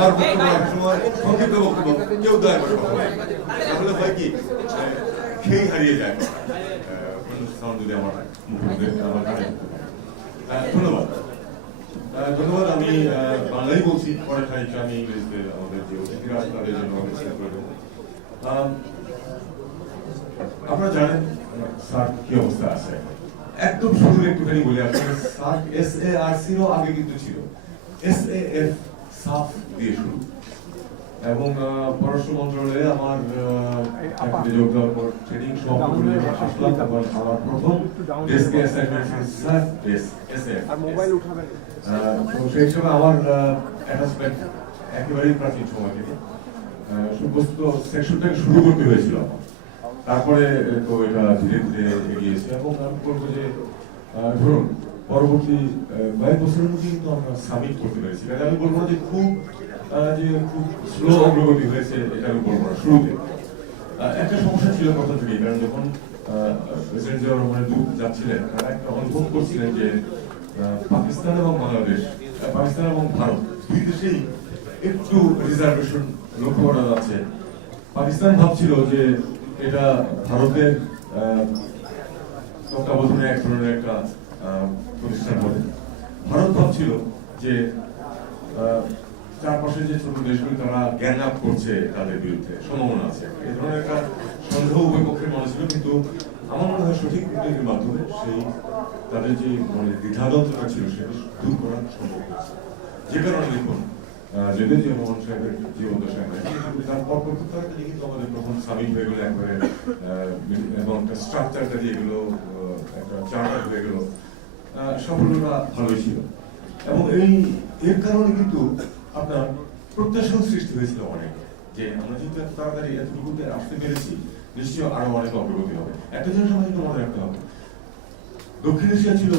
আমার বক্তব্য অনেক সময় সংক্ষিপ্ত বক্তব্য কেউ দেয় না, তাহলে হয় কি খেয়ে হারিয়ে যায় যদি আমার ধন্যবাদ। ধন্যবাদ। আমি বাংলাই বলছি, পরে খানিকটা আমি ইংরেজিতে আমাদের যে অতিথিরা আছে তাদের জন্য চেষ্টা করে দেবো। আপনারা জানেন সার্ক কি অবস্থা আছে। একদম শুরু একটুখানি বলে আসলে সার্ক SARC-ও আগে কিন্তু ছিল SAF, সাফ দিয়ে শুরু। এবং পররাষ্ট্র মন্ত্রণালয়ে আমার যোগ দেওয়ার পর ট্রেনিং সমাপ্ত করে আসলাম। তখন আমার প্রথম ডেস্কে অ্যাসাইনমেন্ট ছিল সার্ক SAF। তো সেই হিসেবে আমার অ্যাটাচমেন্ট একেবারেই প্রাচীন সময় থেকে বস্তুত সেকশনটাকে শুরু করতে হয়েছিল আমার। তারপরে তো এটা ধীরে ধীরে এগিয়েছে এবং আমি বলবো যে ধরুন পরবর্তী কয়েক বছরের মধ্যে কিন্তু আমরা সামিট করতে পেরেছি। কাজে আমি বলবো যে খুব স্লো অগ্রগতি হয়েছে এটা আমি বলবো না। শুরুতে একটা সমস্যা ছিল প্রথম থেকেই, কারণ যখন প্রেসিডেন্ট জিয়াউর রহমানের দূত যাচ্ছিলেন তারা একটা অনুভব করছিলেন যে পাকিস্তান এবং বাংলাদেশ, পাকিস্তান এবং ভারত দুই দেশেই একটু রিজার্ভেশন লক্ষ্য করা যাচ্ছে। পাকিস্তান ভাবছিল যে এটা ভারতের তত্ত্বাবধানে এক ধরনের একটা প্রতিষ্ঠান হবে। ভারত ভাবছিল যে চারপাশে যে ছোট দেশগুলি তারা গ্যাং আপ করছে, তাদের বিরুদ্ধে সম্ভাবনা আছে, এই ধরনের একটা সন্দেহ উভয় পক্ষের মনে ছিল। কিন্তু আমার মনে হয় সঠিক উদ্যোগের মাধ্যমে সেই তাদের যে মানে দ্বিধাদ্বন্দ্বটা ছিল সেটা দূর করা সম্ভব হয়েছে। যে কারণে দেখুন যদি মোহন সাহেবের জীবনদশা তার পরবর্তীতে কিন্তু আমাদের প্রথম সামিট হয়ে গেল একবারে, এবং একটা স্ট্রাকচারটা দিয়ে গেলো, একটা চার্টার হয়ে গেল, সাফল্যটা ভালোই ছিল। এবং এর কারণে কিন্তু আপনার প্রত্যাশাও সৃষ্টি হয়েছিল অনেক, যে আমরা যেহেতু এত তাড়াতাড়ি এতটুকুতে আসতে পেরেছি নিশ্চয়ই আরো অনেক অগ্রগতি হবে। একটা জিনিস আমাদের মনে রাখতে হবে, দক্ষিণ এশিয়া ছিল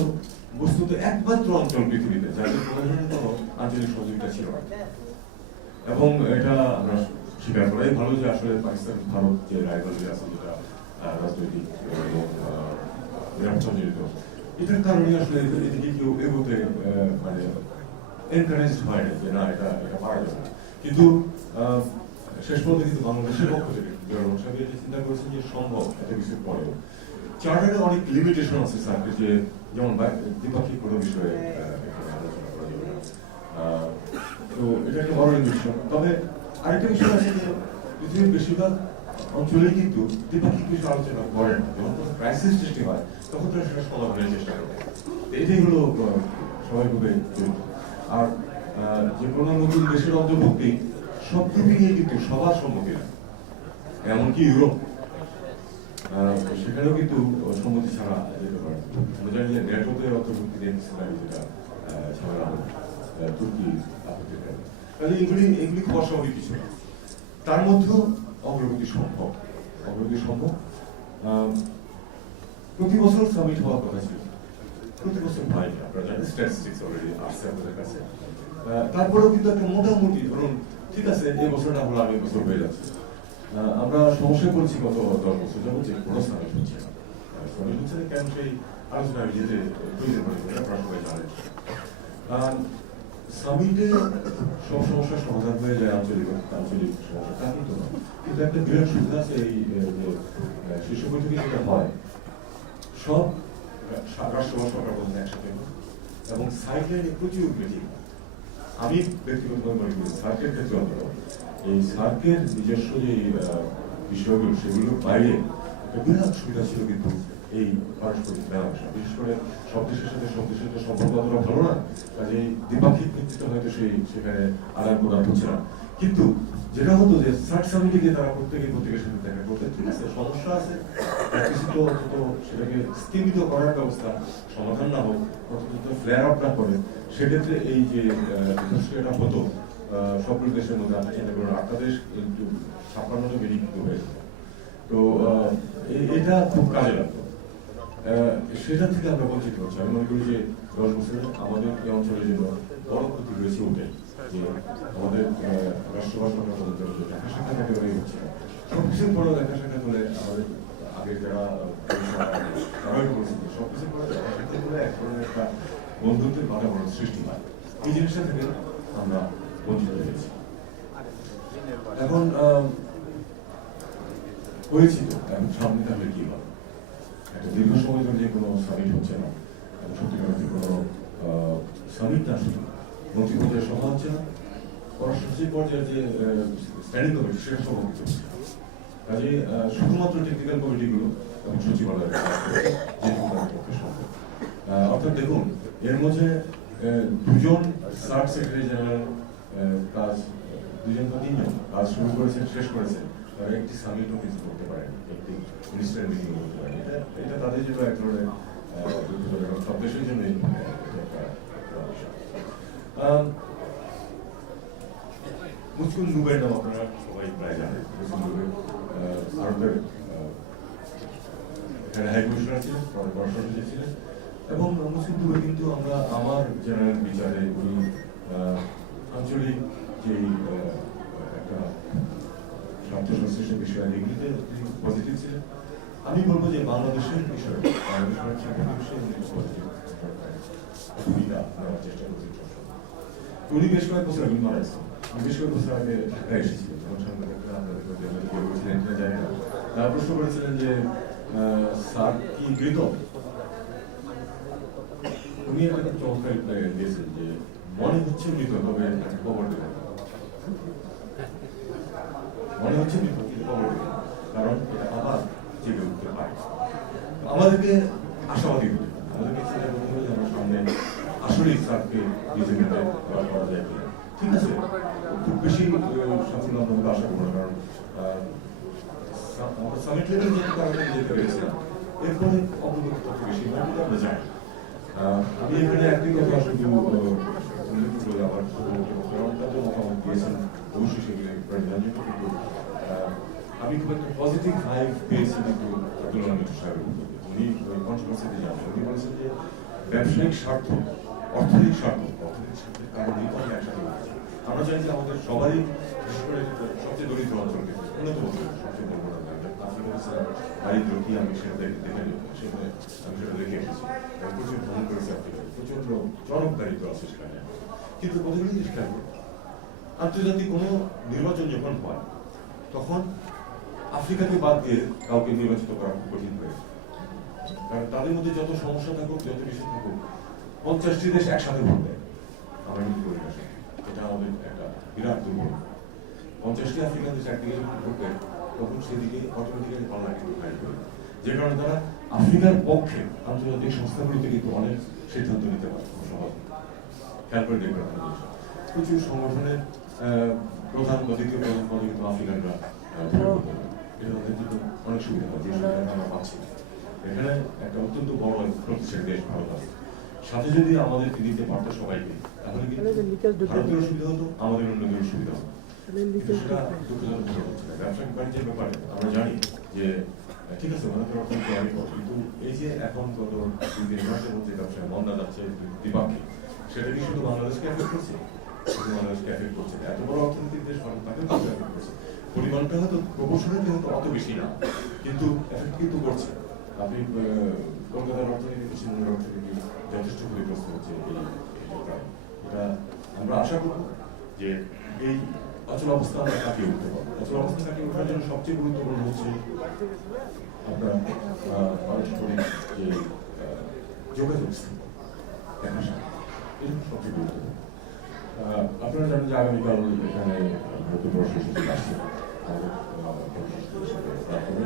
বস্তুত একমাত্র অঞ্চল পৃথিবীতে যাদের কোনো ধরনের কোনো আঞ্চলিক সহযোগিতা ছিল না। এবং এটা আমরা স্বীকার করাই ভালো যে আসলে পাকিস্তান ভারত যে রাইভালরি আছে, যেটা রাজনৈতিক এবং নিরাপত্তা জড়িত, এটার কারণে আসলে এদিকে কেউ এগোতে মানে এনকারেজ হয় না যে না এটা পারা যাবে। কিন্তু শেষ পর্যন্ত কিন্তু বাংলাদেশের পক্ষ থেকে জিয়াউর সাহেব চিন্তা করেছেন যে সম্ভব এত কিছুর পরেও। চার্টারে অনেক লিমিটেশন আছে স্যারকে, যে যেমন দ্বিপাক্ষিক কোনো বিষয়ে আলোচনা করা যাবে না, তো এটা একটা বড় লিমিটেশন। তবে আরেকটা বিষয় আছে যে পৃথিবীর বেশিরভাগ অঞ্চলে কিন্তু দ্বিপাক্ষিক বিষয়ে আলোচনা করেন না। যখন কোনো ক্রাইসিস সৃষ্টি হয় তখন তারা সেটা সমাধানের চেষ্টা করে। এটাই হলো স্বাভাবিকভাবে জরুরি। আর যে কোনো নতুন দেশের অন্তর্ভুক্তি সব দিকে নিয়ে কিন্তু সবার সম্মতি না, এমনকি ইউরোপ সেখানেও কিন্তু সম্মতি ছাড়া যেতে পারে। আমরা জানি যে ন্যাটোতে অন্তর্ভুক্তি যেটা ছাড়া তুর্কি আপত্তি দেয়, তাহলে এগুলি খুব অস্বাভাবিক কিছু না। তার মধ্যেও অগ্রগতি সম্ভব। প্রতি বছর সামিট হওয়ার কথা ছিল, প্রতি বছর হয়নি। আপনারা জানেন স্ট্যাটিস্টিক্স অলরেডি আসছে আপনাদের কাছে। তারপরেও কিন্তু একটা মোটামুটি ধরুন ঠিক আছে, এই বছর না হলো আগামী বছর হয়ে যাচ্ছে। আমরা সমস্যায় পড়ছি গত 10 বছর যাবত যে কোনো সামিট হচ্ছে না। সামিট হচ্ছে না কেন, সেই আলোচনা আমি যেতে প্রয়োজন মনে করি, আপনারা সবাই জানেন। সামিটে সব সমস্যার সমাধান হয়ে যায়, আঞ্চলিক সমস্যা তা কিন্তু না। কিন্তু একটা বিরাট সুবিধা আছে এই শীর্ষ বৈঠকে যেটা হয়, সব রাষ্ট্র সরকার বলতে একসাথে এবং সাইডলাইনে প্রচুর মিটিং। আমি ব্যক্তিগতভাবে মনে করি সার্কের ক্ষেত্রে অন্তত এই সার্কের নিজস্ব যে বিষয়গুলো সেগুলোর বাইরে একটা বিরাট সুবিধা ছিল কিন্তু এই পারস্পরিক মেলামেশা। বিশেষ করে সব দেশের সাথে সম্পর্ক অতটা ভালো না, কাজে দ্বিপাক্ষিক ভিত্তিতে হয়তো সেখানে আদান প্রদান হচ্ছে না। কিন্তু যেটা হতো যে সার্ক সামিটে গিয়ে তারা প্রত্যেকের সাথে দেখা করতে, ঠিক আছে সমস্যা আছে কিছু, তো অন্তত সেটাকে স্থিমিত করার ব্যবস্থা, সমাধান না হোক অন্তত ফ্লেয়ার আপ না করে, সেক্ষেত্রে এই যে এটা হতো সবগুলো দেশের মধ্যে আপনি চিন্তা করেন 8টা দেশ কিন্তু 56টা বেরিয়ে কিন্তু হয়েছে। তো এটা খুব কাজে লাগতো। সেটা থেকে আমরা বঞ্চিত হচ্ছি। আমি মনে করি যে 10 বছরে আমাদের এই অঞ্চলের জন্য বড় ক্ষতি হয়েছে ওটাই, যে আমাদের রাষ্ট্রভাষা দেখা সাক্ষাৎ একেবারেই হচ্ছে না। সবকিছুর পরেও দেখা সাক্ষাৎ হলে আমাদের আগে যারা তারাই বলছেন সবকিছুর পরে দেখা সাক্ষাৎ হলে এক ধরনের একটা বন্ধুত্বের বাতাবরণ সৃষ্টি হয়। এই জিনিসটা থেকে আমরা বঞ্চিত হয়েছি। এখন হয়েছি তো এখন সামনে তাহলে কি হবে? একটা দীর্ঘ সময় ধরে যে কোনো সামিট হচ্ছে না, এবং সত্যিকার অর্থে কোনো সামিট না, শুধু মন্ত্রী পর্যায়ে সভা হচ্ছে না, পররাষ্ট্র সচিব পর্যায়ে যে স্ট্যান্ডিং কমিটি সেটা সভাপতি হচ্ছে। কাজে শুধুমাত্র টেকনিক্যাল কমিটিগুলো এবং সচিবালয়ের পক্ষে সম্ভব। অর্থাৎ দেখুন, এর মধ্যে দুজন সার্ক সেক্রেটারি জেনারেল কাজ, দুজন বা তিনজন কাজ শুরু করেছেন, শেষ করেছেন, তারা একটি সামিটও মিস করতে পারেন, একটি মিনিস্টার মিটিং করতে পারেন। এটা তাদের জন্য এক ধরনের সব দেশের জন্য মুসকুল নুবের নাম আপনারা সবাই প্রায় জানেন। মুসকুল নুবে ভারতের এখানে হাই কমিশনার ছিলেন, পররাষ্ট্র সচিব ছিলেন, এবং মুসকুল নুবে কিন্তু আমরা আমার জেনারেল বিচারে উনি আঞ্চলিক যে একটা স্বার্থ সংশ্লিষ্ট বিষয় এগুলিতে পজিটিভ ছিলেন। আমি বলবো যে বাংলাদেশের বিষয়ে, বাংলাদেশের সাংবাদিক বিষয়ে পজিটিভ ভূমিকা নেওয়ার চেষ্টা করছি। উনি বেশ কয়েক বছর আগে মারা গেছেন, বেশ কয়েক বছর আগে ঢাকায় এসেছিলেন, যখন সাংবাদিকরা আপনাদের বলছিলেন কিনা জানি না, প্রশ্ন করেছিলেন যে স্যার কি মৃত? উনি একটা চমৎকার দিয়েছেন যে মনে হচ্ছে মৃত, তবে খবর দেবেন, মনে হচ্ছে মৃত কিন্তু খবর দেবেন, কারণ এটা আবার জেগে উঠতে পারে। আমাদেরকে আশাবাদী হতে, আমাদেরকে চিন্তা করতে হবে যে আমার সামনে আসলেই স্যারকে নিজেকে করা যায় কিনা। ঠিক আছে, খুব বেশি সাফল্য আমরা আশা করবো না, কারণ আমরা সামিট লেভেলে যেহেতু তাড়াতাড়ি যেতে পেরেছিলাম, এরপরে অগ্রগতি তত বেশি হয় কিন্তু আমরা যাই। আমি এখানে একটি কথা শুধু উল্লেখ করে আমার তাদের মতামত দিয়েছেন, অবশ্যই সেগুলো প্রয়োজনীয়, কিন্তু আমি খুব একটা পজিটিভ ভাইব পেয়েছি কিন্তু আব্দুল্লাহ মিত্র সাহেবের উপর। উনি কন্ট্রোভার্সিতে যাবেন, উনি বলেছেন যে ব্যবসায়িক স্বার্থ, অর্থনৈতিক স্বার্থের কারণে আমি একসাথে বলছি। আমরা চাই যে আমাদের সবারই, বিশেষ করে সবচেয়ে দরিদ্র অঞ্চলকে উন্নত অঞ্চল, সবচেয়ে বড় দারিদ্র কি আমি সেটা দেখে সেখানে আমি সেটা দেখে এসেছি, প্রচুর ভ্রমণ করেছি আফ্রিকায়, প্রচন্ড চরম দারিদ্র আছে সেখানে। কিন্তু প্রথম জিনিস খেয়াল করুন, আন্তর্জাতিক কোনো নির্বাচন যখন হয় তখন আফ্রিকাকে বাদ দিয়ে কাউকে নির্বাচিত করা খুব কঠিন হয়েছে, কারণ তাদের মধ্যে যত সমস্যা থাকুক, যত কিছু থাকুক, 50টি দেশ একসাথে ভোট দেয়। আমরা কিন্তু করি না, এটা আমাদের একটা বিরাট দুর্বল। 50টি আফ্রিকান দেশ একদিকে যখন ভোট দেয়, তখন সেদিকে অটোমেটিক্যালি পাল্লা কিন্তু হাই করে, যে কারণে তারা আফ্রিকার পক্ষে আন্তর্জাতিক সংস্থাগুলোতে কিন্তু অনেক সিদ্ধান্ত নিতে পারে সহজ। খেয়াল করে দেখবেন প্রচুর সংগঠনের প্রধান বা দ্বিতীয় প্রধান পদে কিন্তু আফ্রিকানরা, এটা তাদের কিন্তু অনেক সুবিধা হয়, যে সুবিধাটা আমরা পাচ্ছি। এখানে একটা অত্যন্ত বড় প্রতিষ্ঠান দেশ ভারত আছে, সাথে যদি আমাদেরকে দিতে পারতো সবাইকে, তাহলে কিন্তু ভারতেরও সুবিধা হতো, আমাদের অন্যদেরও সুবিধা হতো। সেটা দুঃখজনক হচ্ছে না। ব্যবসা বাণিজ্যের ব্যাপারে আমরা জানি যে ঠিক আছে, ভারতের অর্থনীতি অনেক বড়, কিন্তু এই যে এখন গত 2-3 মাসের মধ্যে ব্যবসায় মন্দা যাচ্ছে দ্বিপাক্ষিক, সেটা কি শুধু বাংলাদেশকে এফেক্ট করছে? শুধু বাংলাদেশকে এফেক্ট করছে না, এত বড় অর্থনীতির দেশ ভারত, তাকে তো এফেক্ট করছে। পরিমাণটা হয়তো প্রপোর্শনালি হয়তো অত বেশি না, কিন্তু এফেক্ট কিন্তু করছে। আপনি কলকাতার অর্থনীতি, পশ্চিমবঙ্গের অর্থনীতি যথেষ্ট ক্ষতিগ্রস্ত হচ্ছে এই কারণে। এটা আমরা আশা করব যে এই অচল অবস্থা আমরা কাটিয়ে উঠতে পারবো। অচল অবস্থা কাটিয়ে ওঠার জন্য সবচেয়ে গুরুত্বপূর্ণ হচ্ছে আপনার পারস্পরিক যে যোগাযোগ স্থাপন, দেখা সাক্ষাৎ, এটা সবচেয়ে গুরুত্বপূর্ণ। আপনারা জানেন যে আগামীকাল এখানে নতুন পররাষ্ট্র সচিব আসছে,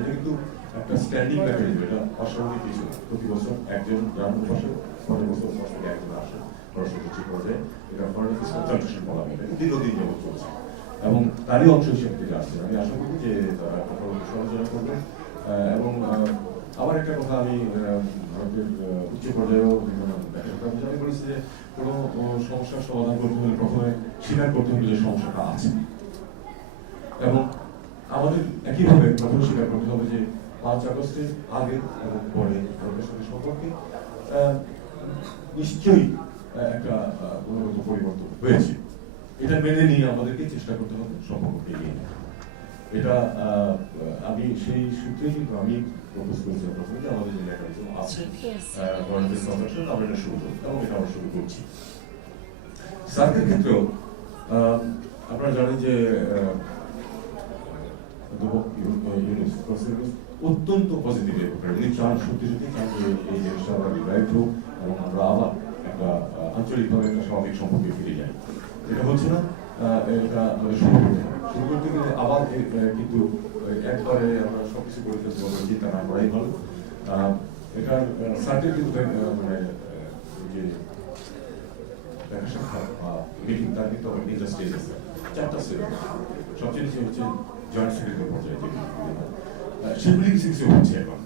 কিন্তু একটা স্ট্যান্ডিং মেকানিজম, এটা অস্বাভাবিক কিছু। প্রতি বছর একজন জানুন বসে, পরের বছর থেকে একজন আসে পররাষ্ট্র সচিব পর্যায়ে, এটা ফরেন অফিস কনসালটেশন বলা হয়, দীর্ঘদিন যাবত চলছে, এবং তারই অংশ হিসেবে থেকে আসছে। আমি আশা করি যে তারা সমালোচনা করবেন। এবং আবার একটা কথা, আমি ভারতের উচ্চ পর্যায়েও আমি বলেছি যে কোনো সমস্যার সমাধান করতে হলে প্রথমে স্বীকার করতে হবে যে সমস্যাটা আছে, এবং আমাদের একইভাবে প্রথমে স্বীকার করতে হবে যে 5 আগস্টের আগে এবং পরে ভারতের সঙ্গে সম্পর্কে নিশ্চয়ই একটা গুণগত পরিবর্তন হয়েছে। এটা মেনে নিয়ে আমাদেরকে চেষ্টা করতে হবে সম্পর্ককে এগিয়ে নেওয়া। এটা আমি সেই সূত্রে কিন্তু আমি প্রপোজ করেছি প্রথমে যে আমাদের যে মেকানিজম আছে ফরেন অফিস কনসালটেশন, আমরা এটা শুরু করি এবং এটা আমরা শুরু করছি। সার্কের ক্ষেত্রেও আপনারা জানেন যে অত্যন্ত পজিটিভ উনি চান সত্যি সত্যি চান যে এই জিনিসটা আমরা রিভাইভ হোক এবং আমরা আবার একটা আঞ্চলিকভাবে একটা স্বাভাবিক সম্পর্কে ফিরে যাই। এটা হচ্ছে না, এটা আমাদের শুরু করতে গেলে আবার কিন্তু একবারে আমরা সবকিছু করে ফেলতে পারবো, চিন্তা না করাই ভালো। এটার সার্টেন কিন্তু মানে যে দেখা সাক্ষাৎ বা মিটিং তার কিন্তু আমার তিনটা স্টেজ আছে, 4টা স্টেজ। সবচেয়ে নিচে হচ্ছে জয়েন্ট সেক্রেটারি পর্যায়ে, সেগুলি কিছু কিছু হচ্ছে এখন।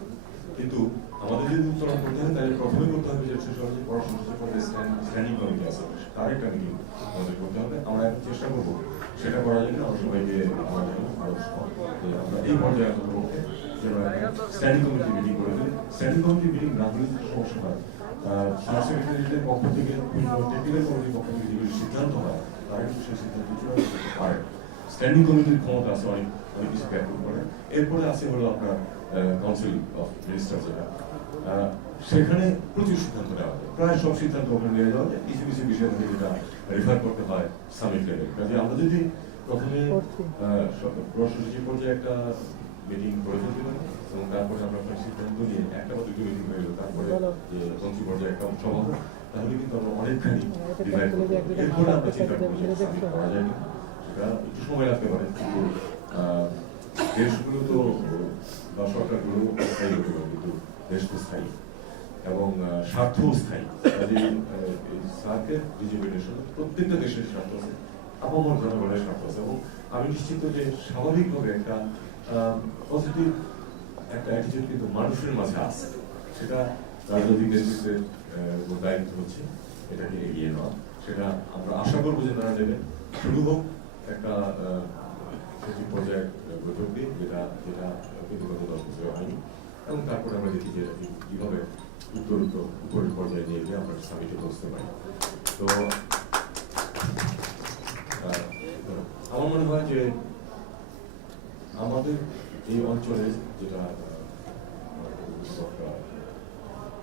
কিন্তু আমাদের যদি উত্তরণ করতে হয় তাহলে প্রথমে করতে হবে যে সহজে পড়াশোনা স্ট্যান্ডিং কমিটি আছে, তার একটা মিটিং আমাদের করতে হবে। আমরা এখন চেষ্টা করবো সেটা করার জন্য আমরা সবাইকে আমাদের আমরা এই পর্যায়ে পক্ষে স্ট্যান্ডিং কমিটি মিটিং করে ফেলি। স্ট্যান্ডিং কমিটি মিটিং না হলে সমস্যা হয়, সাব সেক্রেটারিদের পক্ষ থেকে টেকনিক্যাল কমিটির পক্ষ থেকে যেগুলি সিদ্ধান্ত হয় তারা কিন্তু সেই সিদ্ধান্ত করতে পারে। স্ট্যান্ডিং কমিটির ক্ষমতা আছে অনেক অনেক কিছু ব্যাখ্যা করে। এরপরে আছে হলো আপনার কাউন্সিল অফ মিনিস্টার, যেটা সেখানে প্রচুর সিদ্ধান্ত নেওয়া হয়, প্রায় সব সিদ্ধান্ত ওখানে নিয়ে যাওয়া যায়। কিছু কিছু বিষয় থেকে যেটা রেফার করতে হয় সামিট লেভেল। কাজে আমরা যদি প্রথমে প্রশাসনিক পর্যায়ে একটা মিটিং করে ফেলতে পারি এবং তারপরে আমরা সিদ্ধান্ত নিয়ে একটা বা দুটো মিটিং হয়ে গেল, তারপরে যে মন্ত্রী পর্যায়ে একটা সভা হবে, তাহলে কিন্তু আমরা অনেকখানি ডিভাইড করবো। এরপরে আমরা চিন্তা করবো করা যায় না, সেটা একটু সময় লাগতে পারে, কিন্তু দেশগুলো তো বা সরকারগুলো স্থায়ী হতে পারে, কিন্তু দেশ তো স্থায়ী এবং স্বার্থও স্থায়ী। কাজে সার্কের ডিজিটাইজেশন প্রত্যেকটা দেশের স্বার্থ আছে, আমার জনগণের স্বার্থ আছে, এবং আমি নিশ্চিত যে স্বাভাবিকভাবে একটা পজিটিভ একটা অ্যাটিটিউড কিন্তু মানুষের মাঝে আছে। সেটা রাজনৈতিক নেতৃত্বের দায়িত্ব হচ্ছে এটাকে এগিয়ে নেওয়া। সেটা আমরা আশা করবো যে তারা দেবে, শুরু হোক একটা সচিব পর্যায়ের বৈঠক দিয়ে, যেটা যেটা কিন্তু গত 10 বছরে হয়নি, এবং তারপরে আমরা দেখি যে কিভাবে উপরের পর্যায়ে নিয়ে গিয়ে আমরা সামিটে বসতে পারি। তো আমার মনে হয় যে আমাদের এই অঞ্চলে যেটা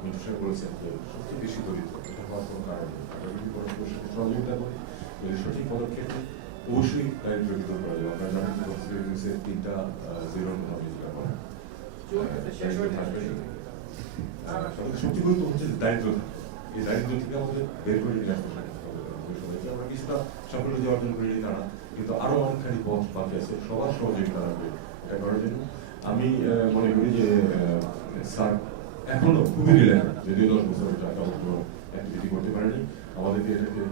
মিঠু সাহেব বলেছেন যে সবচেয়ে বেশি দরিদ্র, এটা হওয়ার কোনো কারণ নেই। আমরা যদি পরস্পরের সাথে সহযোগিতা করি, যদি সঠিক পদক্ষেপ নেই, অবশ্যই দারিদ্র বিতরণ করা যাবে। আমরা জানি যে 3টা জিরোর কথা আমি যেটা বলেন, সবচেয়ে গুরুত্ব হচ্ছে দারিদ্র। এই দারিদ্র থেকে আমাদের বের করে নিয়ে আসতে আমরা কিছুটা সাফল্য যে অর্জন করে নিই তা না, কিন্তু আরো অনেকখানি পথ বাকি আছে। সবার সহযোগিতা লাগবে এটা করার জন্য। আমি মনে করি যে স্যার এখনো খুবই রিল্যাক্স, যদিও 10 বছর টাকা অ্যাক্টিভিটি করতে পারেনি। আমাদেরকে এটাকে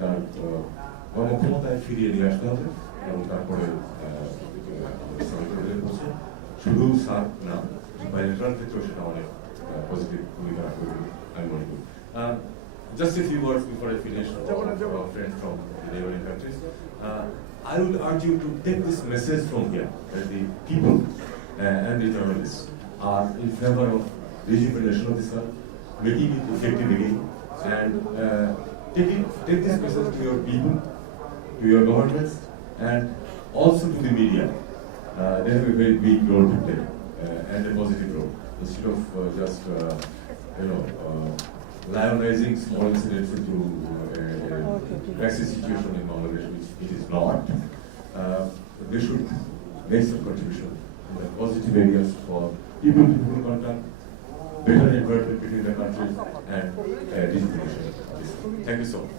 তার কর্মক্ষমতায় ফিরিয়ে নিয়ে আসতে হবে, এবং তারপরে পৌঁছে শুধু স্যার না, বাইলেটারাল ক্ষেত্রেও সেটা অনেক পজিটিভ ভূমিকা রাখবে বলে আমি মনে করি। Just a few words before I finish from our friends from the neighboring countries. I would urge you to take this message from here that the people and the journalists are in favor of rejuvenation of the sun, making it effective again, and take this message to your people, to your governments, and also to the media. They have a very big role to play and a positive role, instead of just lionizing small incidents into a crisis situation in Bangladesh, which it is not. They should make some contribution in the positive areas for people-to-people contact, better environment between the countries, and digitalization. Thank you so much.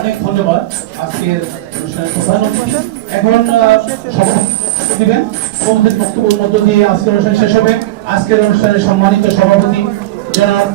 অনেক ধন্যবাদ। আজকের অনুষ্ঠানের প্রধান অতিথি এখন সভাপতি দিবেন, বক্তব্যের মধ্য দিয়ে আজকের অনুষ্ঠান শেষ হবে। আজকের অনুষ্ঠানের সম্মানিত সভাপতি জনাব